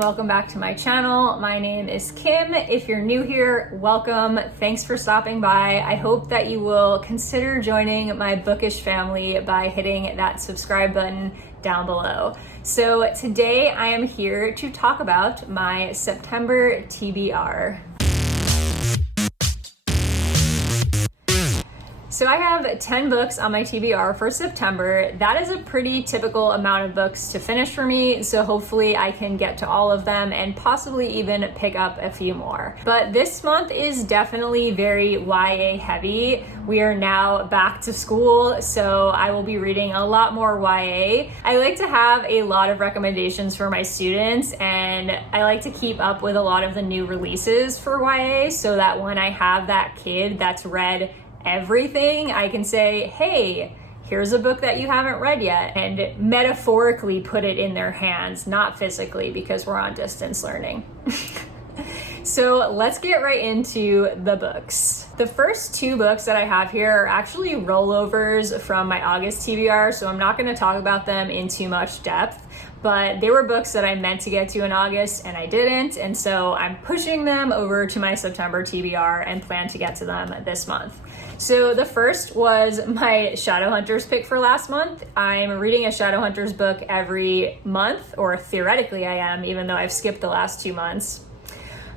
welcome back to my channel. My name is Kim. If you're new here, welcome. Thanks for stopping by. I hope that you will consider joining my bookish family by hitting that subscribe button down below. So today I am here to talk about my September TBR. So I have 10 books on my TBR for September. That is a pretty typical amount of books to finish for me, so hopefully I can get to all of them and possibly even pick up a few more. But this month is definitely very YA heavy. We are now back to school, so I will be reading a lot more YA. I like to have a lot of recommendations for my students, and I like to keep up with a lot of the new releases for YA so that when I have that kid that's read everything, I can say, hey, here's a book that you haven't read yet, and metaphorically put it in their hands, not physically, because we're on distance learning. So let's get right into the books. The first two books that I have here are actually rollovers from my August TBR, so I'm not going to talk about them in too much depth, but they were books that I meant to get to in August and I didn't, and so I'm pushing them over to my September TBR and plan to get to them this month. So the first was my Shadowhunters pick for last month. I'm reading a Shadowhunters book every month, or theoretically I am, even though I've skipped the last 2 months.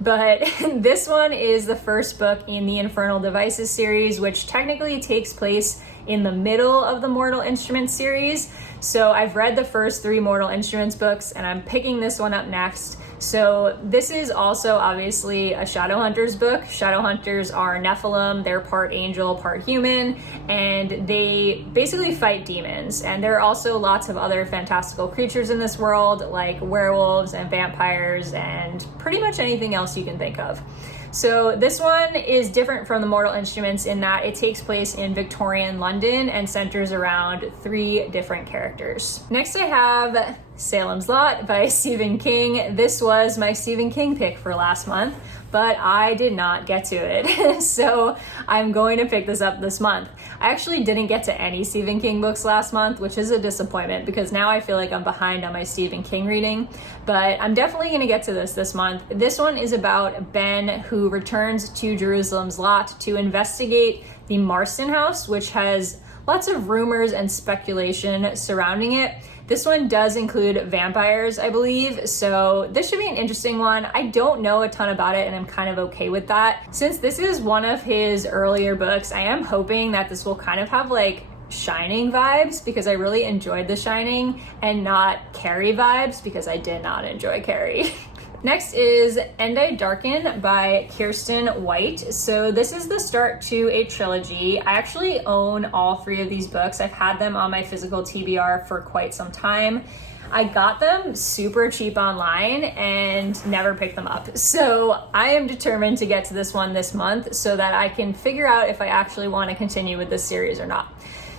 But this one is the first book in the Infernal Devices series, which technically takes place in the middle of the Mortal Instruments series. So I've read the first 3 Mortal Instruments books and I'm picking this one up next. So this is also obviously a Shadowhunters book. Shadowhunters are Nephilim, they're part angel, part human, and they basically fight demons. And there are also lots of other fantastical creatures in this world, like werewolves and vampires and pretty much anything else you can think of. So this one is different from the Mortal Instruments in that it takes place in Victorian London and centers around 3 different characters. Next I have Salem's Lot by Stephen King. This was my Stephen King pick for last month, but I did not get to it. So I'm going to pick this up this month. I actually didn't get to any Stephen King books last month, which is a disappointment because now I feel like I'm behind on my Stephen King reading, but I'm definitely going to get to this month. This one is about Ben, who returns to Jerusalem's Lot to investigate the Marston house, which has lots of rumors and speculation surrounding it. This one does include vampires, I believe, so this should be an interesting one. I don't know a ton about it and I'm kind of okay with that. Since this is one of his earlier books, I am hoping that this will kind of have like Shining vibes because I really enjoyed The Shining, and not Carrie vibes because I did not enjoy Carrie. Next is Darken by Kiersten White. So this is the start to a trilogy. I actually own all 3 of these books. I've had them on my physical TBR for quite some time. I got them super cheap online and never picked them up. So I am determined to get to this one this month so that I can figure out if I actually want to continue with this series or not.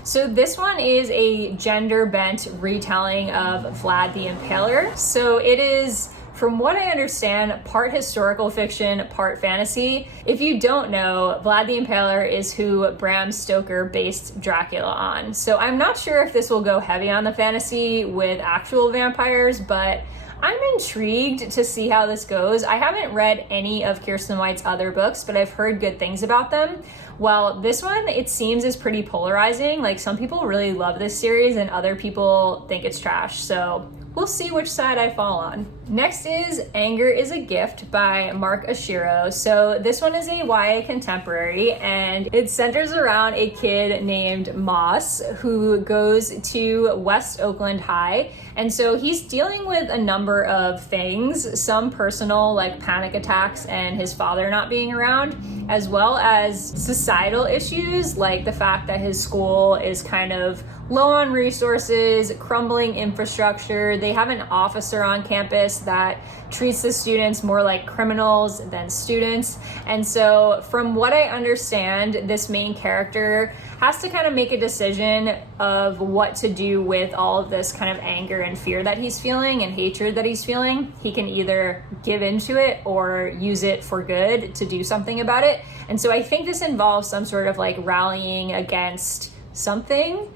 So this one is a gender-bent retelling of Vlad the Impaler. So it is, from what I understand, part historical fiction, part fantasy. If you don't know, Vlad the Impaler is who Bram Stoker based Dracula on. So I'm not sure if this will go heavy on the fantasy with actual vampires, but I'm intrigued to see how this goes. I haven't read any of Kiersten White's other books, but I've heard good things about them. Well, this one, it seems, is pretty polarizing. Like, some people really love this series and other people think it's trash. So we'll see which side I fall on. Next is Anger is a Gift by Mark Oshiro. So this one is a YA contemporary and it centers around a kid named Moss who goes to West Oakland High. And so he's dealing with a number of things, some personal like panic attacks and his father not being around, as well as societal issues like the fact that his school is kind of low on resources, crumbling infrastructure. They have an officer on campus that treats the students more like criminals than students. And so from what I understand, this main character has to kind of make a decision of what to do with all of this kind of anger and fear that he's feeling and hatred that he's feeling. He can either give into it or use it for good to do something about it. And so I think this involves some sort of like rallying against something.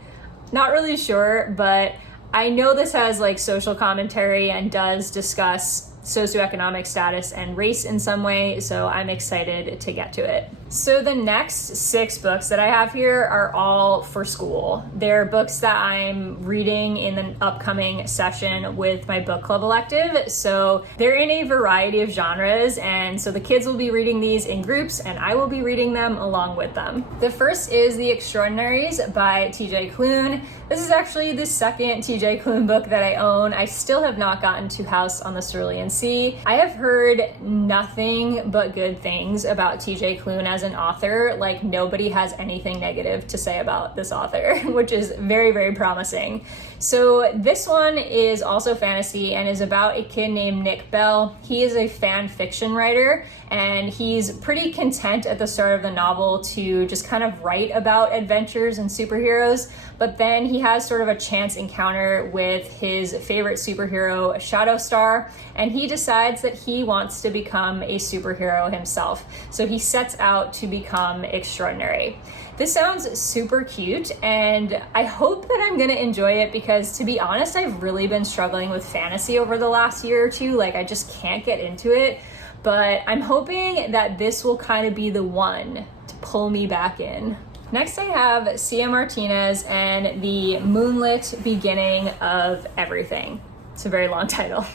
Not really sure, but I know this has like social commentary and does discuss socioeconomic status and race in some way, so I'm excited to get to it. So the next 6 books that I have here are all for school. They're books that I'm reading in the upcoming session with my book club elective, so they're in a variety of genres, and so the kids will be reading these in groups and I will be reading them along with them. The first is The Extraordinaries by TJ Klune. This is actually the second TJ Klune book that I own. I still have not gotten to House on the Cerulean Sea. I have heard nothing but good things about TJ Klune as an author. Like, nobody has anything negative to say about this author, which is very, very promising. So this one is also fantasy and is about a kid named Nick Bell. He is a fan fiction writer, and he's pretty content at the start of the novel to just kind of write about adventures and superheroes, but then he has sort of a chance encounter with his favorite superhero, Shadowstar, and he decides that he wants to become a superhero himself. So he sets out to become extraordinary. This sounds super cute, and I hope that I'm gonna enjoy it because, to be honest, I've really been struggling with fantasy over the last year or two. Like, I just can't get into it, but I'm hoping that this will kind of be the one to pull me back in. Next I have Cia Martinez and the Moonlit Beginning of Everything. It's a very long title.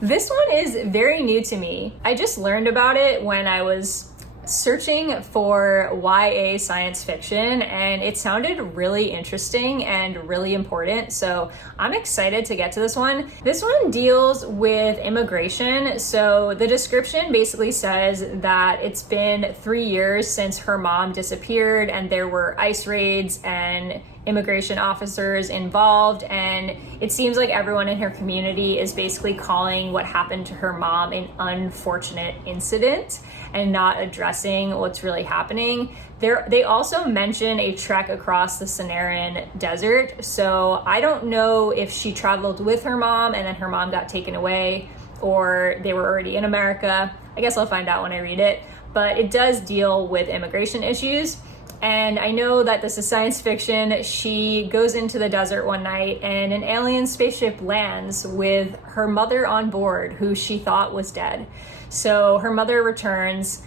This one is very new to me. I just learned about it when I was searching for YA science fiction, and it sounded really interesting and really important, so I'm excited to get to this one. This one deals with immigration. So the description basically says that it's been 3 years since her mom disappeared, and there were ICE raids and immigration officers involved, and it seems like everyone in her community is basically calling what happened to her mom an unfortunate incident and not addressing what's really happening. They also mention a trek across the Sonoran Desert, so I don't know if she traveled with her mom and then her mom got taken away, or they were already in America. I guess I'll find out when I read it, but it does deal with immigration issues. And I know that this is science fiction. She goes into the desert one night and an alien spaceship lands with her mother on board, who she thought was dead. So her mother returns.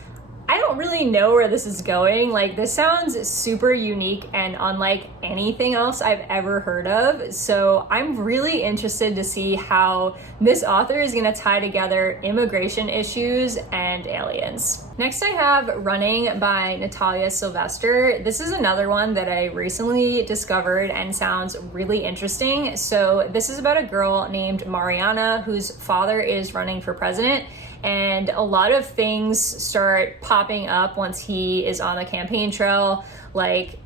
I don't really know where this is going. Like, this sounds super unique and unlike anything else I've ever heard of. So I'm really interested to see how this author is going to tie together immigration issues and aliens. Next I have Running by Natalia Sylvester. This is another one that I recently discovered and sounds really interesting. So this is about a girl named Mariana whose father is running for president, and a lot of things start popping up once he is on the campaign trail, like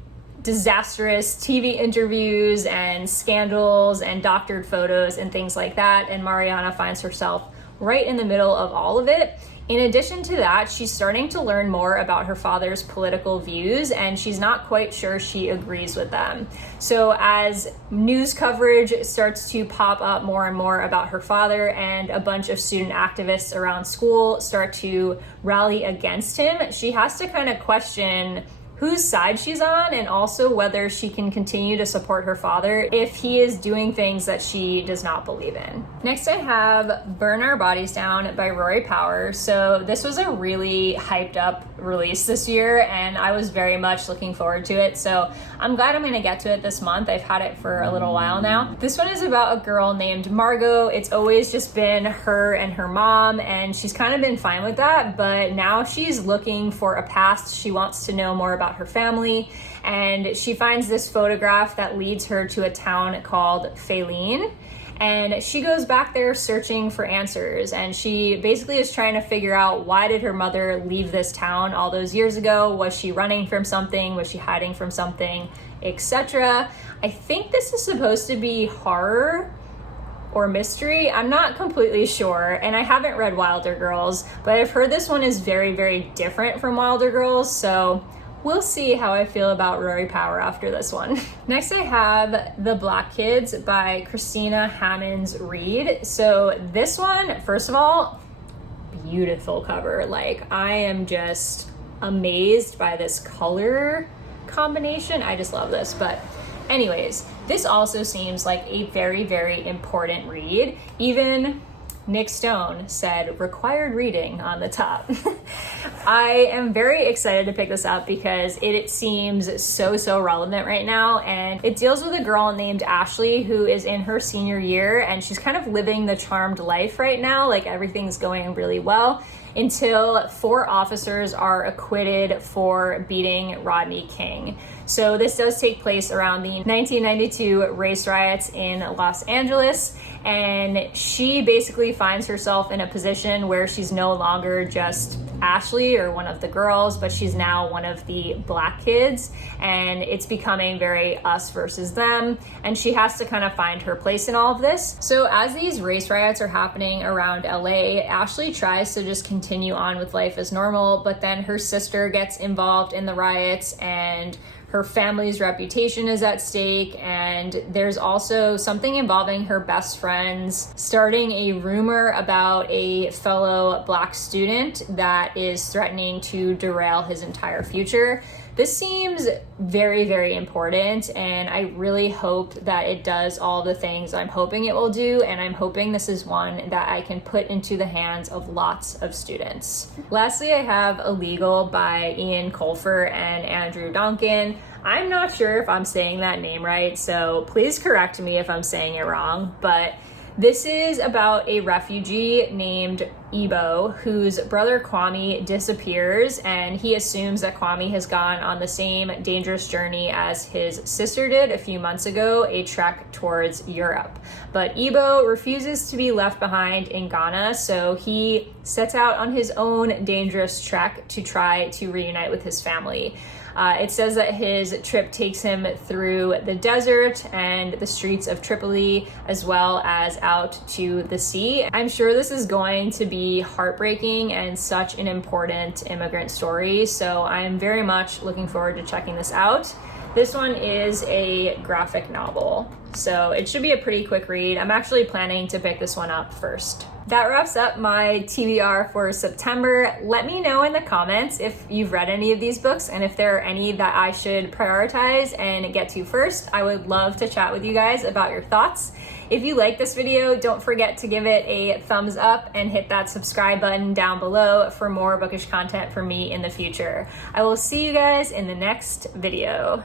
disastrous TV interviews and scandals and doctored photos and things like that, and Mariana finds herself right in the middle of all of it. In addition to that, she's starting to learn more about her father's political views, and she's not quite sure she agrees with them. So as news coverage starts to pop up more and more about her father, and a bunch of student activists around school start to rally against him, she has to kind of question whose side she's on, and also whether she can continue to support her father if he is doing things that she does not believe in. Next I have Burn Our Bodies Down by Rory Power. So this was a really hyped up release this year, and I was very much looking forward to it. So I'm glad I'm gonna get to it this month. I've had it for a little while now. This one is about a girl named Margot. It's always just been her and her mom, and she's kind of been fine with that, but now she's looking for a past. She wants to know more about her family, and she finds this photograph that leads her to a town called Faline, and she goes back there searching for answers, and she basically is trying to figure out, why did her mother leave this town all those years ago? Was she running from something? Was she hiding from something, etc.? I think this is supposed to be horror or mystery. I'm not completely sure, and I haven't read Wilder Girls, but I've heard this one is very, very different from Wilder Girls, so we'll see how I feel about Rory Power after this one. Next I have The Black Kids by Christina Hammonds Reed. So this one, first of all, beautiful cover. Like, I am just amazed by this color combination. I just love this. But anyways, this also seems like a very, very important read. Even Nick Stone said required reading on the top. I am very excited to pick this up because it seems so relevant right now, and it deals with a girl named Ashley who is in her senior year, and she's kind of living the charmed life right now, like everything's going really well, until 4 officers are acquitted for beating Rodney King. So this does take place around the 1992 race riots in Los Angeles, and she basically finds herself in a position where she's no longer just Ashley or one of the girls, but she's now one of the black kids, and it's becoming very us versus them, and she has to kind of find her place in all of this. So as these race riots are happening around LA, Ashley tries to just continue on with life as normal, but then her sister gets involved in the riots, and her family's reputation is at stake, and there's also something involving her best friends starting a rumor about a fellow black student that is threatening to derail his entire future. This seems very important, and I really hope that it does all the things I'm hoping it will do, and I'm hoping this is one that I can put into the hands of lots of students. Lastly, I have Illegal by Ian Colfer and Andrew Donkin. I'm not sure if I'm saying that name right, so please correct me if I'm saying it wrong, but this is about a refugee named Ibo whose brother Kwame disappears, and he assumes that Kwame has gone on the same dangerous journey as his sister did a few months ago, a trek towards Europe. But Ibo refuses to be left behind in Ghana, so he sets out on his own dangerous trek to try to reunite with his family. It says that his trip takes him through the desert and the streets of Tripoli, as well as out to the sea. I'm sure this is going to be heartbreaking and such an important immigrant story, so I'm very much looking forward to checking this out. This one is a graphic novel, so it should be a pretty quick read. I'm actually planning to pick this one up first. That wraps up my TBR for September. Let me know in the comments if you've read any of these books and if there are any that I should prioritize and get to first. I would love to chat with you guys about your thoughts. If you like this video, don't forget to give it a thumbs up and hit that subscribe button down below for more bookish content from me in the future. I will see you guys in the next video.